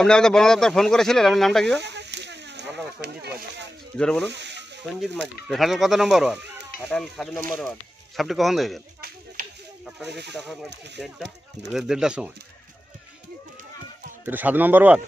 আপনি আমাদের বন দপ্তর ফোন করেছিলেন, আপনার নামটা কি? আমার নাম সঞ্জিত মাঝি। জোরে বলুন। সঞ্জিত মাঝি। ঘাটাল কত নম্বর ওয়ার্ড? ঘাটাল 7 নম্বর ওয়ার্ড। সাপটি কখন দেখেছেন? আপনাদের কাছে তখন হচ্ছে 1:30টা। 1:30টার সময়। এটা 7 নম্বর ওয়ার্ড।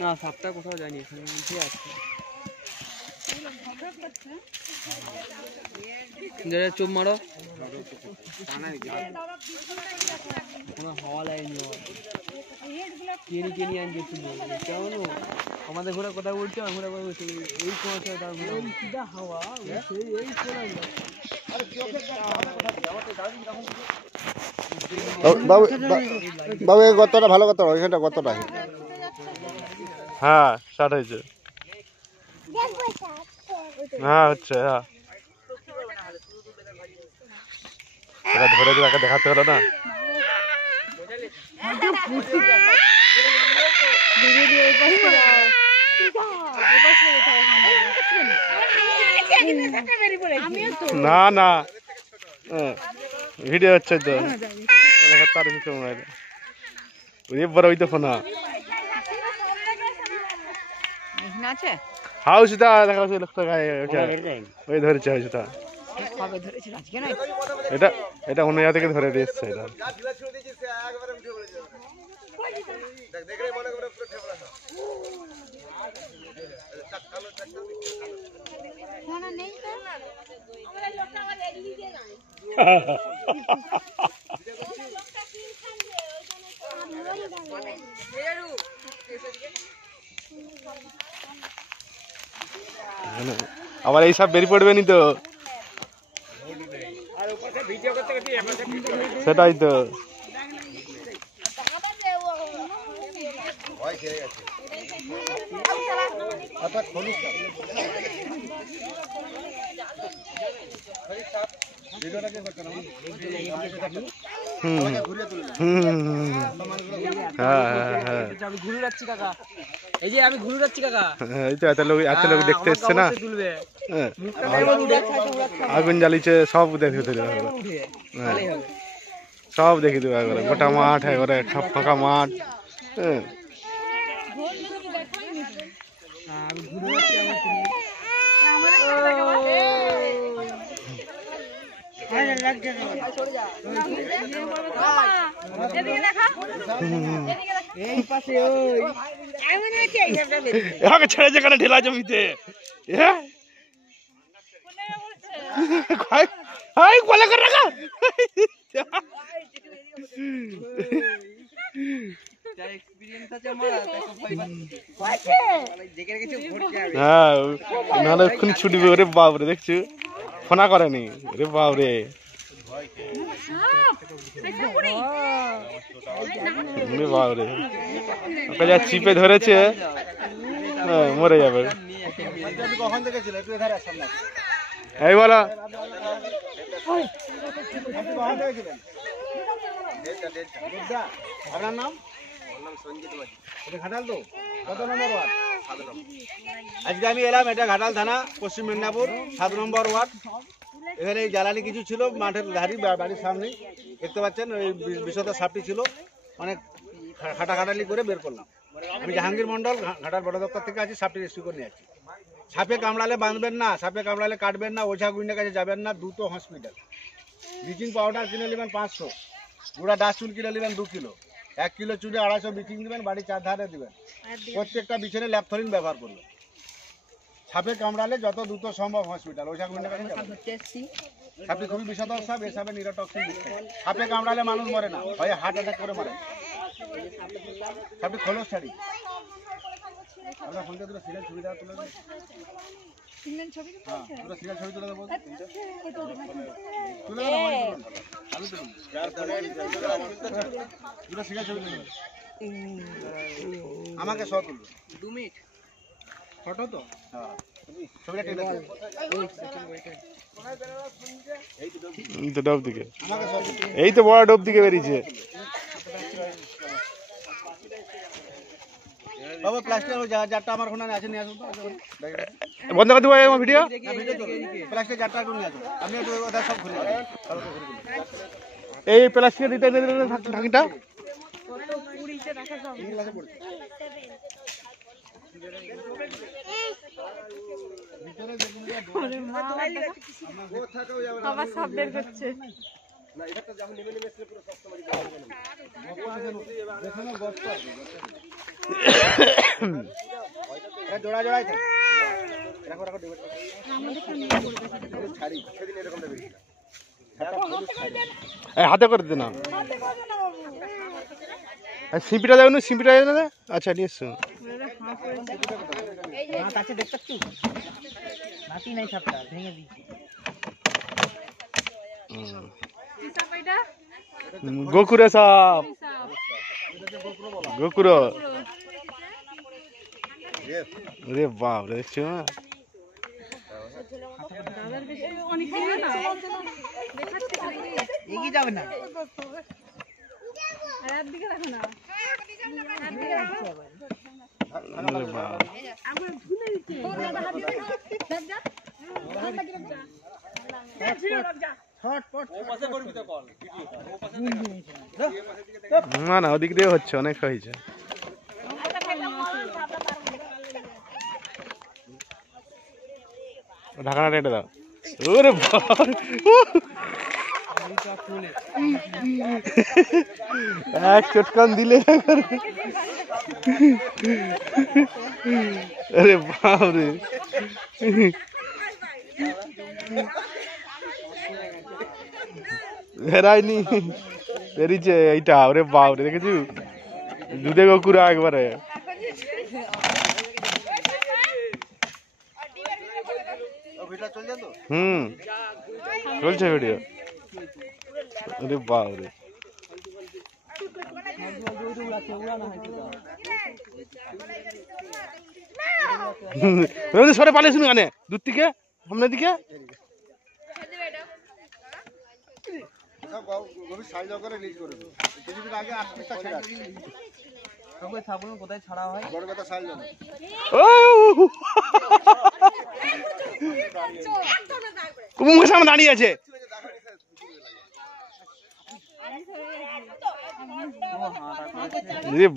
না, সাপটা কোথাও যায়নি, এখানে মধ্যেই আছে। চুপ মারো, হাওয়া লাগেনি। কেনি আনছে কেমন আমাদের ঘোরা কোথায় উঠছে, ঘোরা করে উঠছে এই সিধা হাওয়া এই বাবু বাবু এই গর্তটা ভালো গর্ত, ওইখানটা গর্তটা। হ্যাঁ স্টার্ট হয়েছে। হ্যাঁ হচ্ছে। হ্যাঁ এটা ধরে তাকে দেখাতে হলো না। না না ভিডিও হচ্ছে তো তার বড় ওই তো ফোন হাউসটা দেখা যাচ্ছে লোকটা গায়ে ওই ধরেছে হাউসটা। এটা এটা অন্য জায়গা থেকে ধরে দিয়েছে এটা। আবার এইসব বেরিয়ে পড়বে নি তো, সেটাই তো। ঘুরে যাচ্ছি কাকা, এই যে আমি ঘুরে যাচ্ছি কাকা, এই তো এত লোক দেখতে এসছে না, আগুন জ্বালিয়েছে সব দেখে দেবে, সব দেখে দেবে একবারে, গোটা মাঠ একবারে ফাঁকা মাঠ। ছেড়ে যেখানে ঢেলা জমিতে বলে করে রাখা। হ্যাঁ নাহলে এক্ষুনি ছুটবে। ওরে বাবরে দেখছু ফোনা করেনি রে বাবরে। বাবরে ওকে যা চিপে ধরেছে মরে যাবে। এই বলো আপনার নাম? ঘাটাল তো কত নম্বর ওয়ার্ড? আজকে আমি এলাম, এটা ঘাটাল থানা, পশ্চিম মেদিনীপুর, 7 নম্বর ওয়ার্ড। এখানে এই জ্বালানি কিছু ছিল মাঠের ধারি, বাড়ির সামনে দেখতে পাচ্ছেন। ওই বিষধর সাপটি ছিল, অনেক খাটাখাটালি করে বের করলাম। আমি জাহাঙ্গীর মন্ডল, ঘাটাল বড় দপ্তর থেকে আছি। সাপটি রেস্কিউ করে নিয়ে আছি। সাপে কামড়ালে বাঁধবেন না, সাপে কামড়ালে কাটবেন না, ওঝা গুইন্ডের কাছে যাবেন না, দ্রুত হসপিটাল। ব্লিচিং পাউডার কিনে নেবেন 500, গুঁড়া ডাস্ট চুন কিনে নেবেন 2 কিলো, 1 কিলো চুনে 250 ব্লিচিং দেবেন, বাড়ির 4 ধারে দেবেন। প্রত্যেকটা বিছানে ল্যাপথলিন ব্যবহার করবেন। সাপে কামড়ালে যত দ্রুত সম্ভব হসপিটাল, ওঝা গুইন্ডের কাছে যাবেন। সাপটি খুবই বিষধর সাপ, এ সাপে নিরোটক্সিন দিচ্ছে। সাপে কামড়ালে মানুষ মরে না, হয় হার্ট অ্যাটাক করে মরে। সাপটি খোলস ছাড়ি। আপনার ফোনটা দুটো সিরিয়াল ছবি দেওয়া তুলে দেবেন। হ্যাঁ দুটো সিরিয়াল ছবি তুলে দেবো, তুলে দেবো, আমি তুলুন দুটো সিরিয়াল ছবি তুলে দেবেন। আমাকে সহ তুলবেন 2 মিনিট ফটো তো। হ্যাঁ ছবিটা টেনে দেবেন। এই তো ডব দিকে, এই তো বড় ডব দিকে বেরিয়েছে। বাবু প্লাস্টিক ওই জারটা আমার ওখানে আছে, নিয়ে আসুন তো। বন্ধ করে দেবো আমার ভিডিও। প্লাস্টিক জারটা একটু নিয়ে আসুন, আমি একটু ওটা সব খুলে দেবো। এই প্লাস্টিকের দিতে ঢাকিটা আবার সব বের করছে। জোড়া জোড়াই থাকে, রাখো রাখো ছাড়ি সেদিন এরকম হাতে করে দে না, সিম্পিটা দেয় না, সিম্পিটা দেয় না। আচ্ছা নিয়ে এসছো। গোকুরে সাপ, গোকুর রে বাপ রে, দেখছো এগিয়ে যাবে না। না না ওদিক দিয়ে হচ্ছে, অনেক হয়েছে। ঢাকানা রেটে দাও। ওরে এক চটকান দিলে, আরে বাপরে হেরাইনি বেরিয়েছে এইটা। ওরে বাপরে দেখেছু, দুধে গোকুরা একবারে। চলছে ভিডিও। আরে বাপরে সরে পালিয়ে শুনু গানে দূর থেকে সামনের দিকে। কোথায় ছাড়া হয়? মুখের সামনে দাঁড়িয়ে আছে।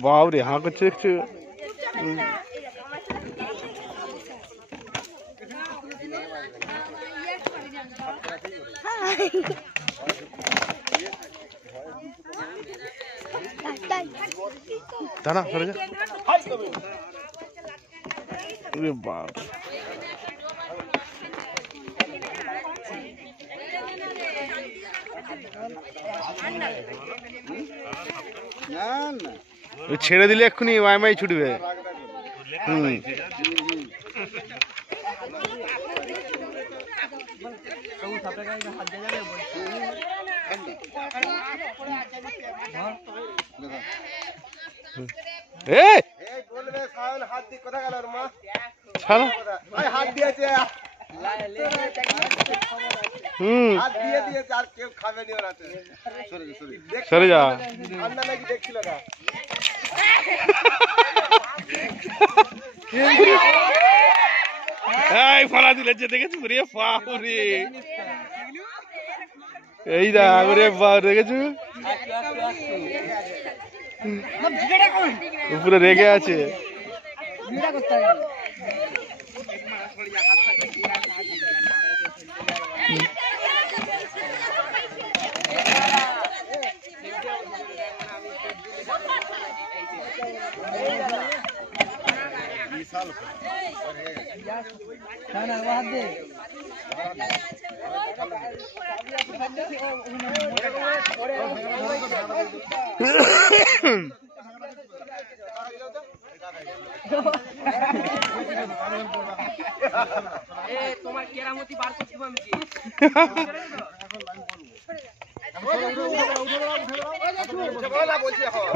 বাবরে হাঁ করছে দেখছো। দাঁড়া সরে যা। বাপ ছেড়ে দিলে এক্ষুনি মাই ছুটবে। সরে যা। এই ফলা দিলে যে দেখেছি রে বাপরে, এই দেখ রে বাপ দেখেছু উপরে রেগে আছে।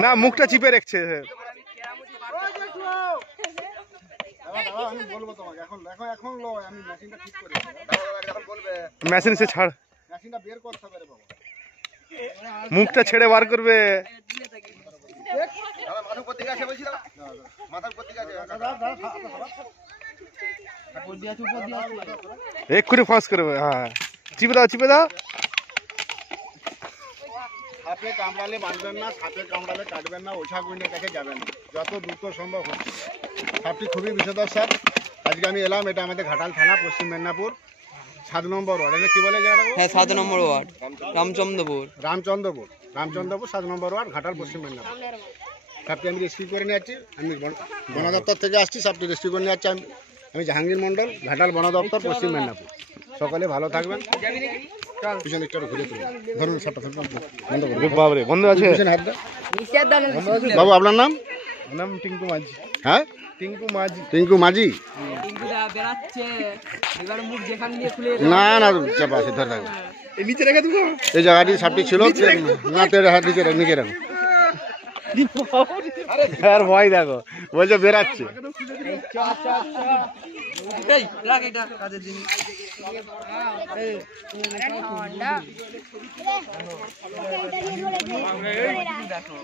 না মুখটা চিপে রেখেছে। মেশিন সে ছাড়, মুখটা ছেড়ে বার করবে। মাথার উপর দিকে আছে উপর দিয়ে আছে, উপর দিয়ে আছে। এক্ষুনি ফাঁস করবে। হ্যাঁ, চিপে দাও, চিপে দাও। সাপে কামড়ালে বাঁধবেন না, সাপে কামড়ালে কাটবেন না, ওঝা গুইনের কাছে যাবেন না, যত দ্রুত সম্ভব হচ্ছে। সাপটি খুবই বিষধর সাপ। আজকে আমি এলাম, এটা আমাদের ঘাটাল থানা, পশ্চিম মেদিনীপুর, 7 নম্বর ওয়ার্ড। এটা কি বলে জায়গাটা? হ্যাঁ, 7 নম্বর ওয়ার্ড, রামচন্দ্রপুর। রামচন্দ্রপুর 7 নম্বর ওয়ার্ড, ঘাটাল, পশ্চিম মেদিনীপুর। সাপটি আমি রেস্কিউ করে নিয়ে যাচ্ছি। আমি বন দপ্তর থেকে আসছি, সাপটি রেস্কিউ করে নিয়ে যাচ্ছি। আমি জাহাঙ্গীর মন্ডল, ঘাটাল বন দপ্তর, পশ্চিম মেদিনীপুর। সকলে ভালো থাকবেন। পিছনে একটু ঘুরে তুলুন। ধরুন সাপটা, বন্ধ করুন। এ বাবরে, বন্ধ আছে? পিছনে হাত দাও। বাবু আপনার নাম? নাম টিঙ্কু মাঝি। হ্যাঁ, টিঙ্কু মাঝি। টিঙ্কু মাঝি। বেড়াচ্ছে, এবার মুখ যেখান দিয়ে খুলে না না, চাপা আছে, ধরে রাখো। এই নিচে রেখে দেবো। এই জায়গাটি সাপটি ছিল না, তেরে হাত নিচে রাখো। আর ভয় দেখো, বলছে বেরাচ্ছে। এই রাখ, এটা কাজের জিনিস। দেখো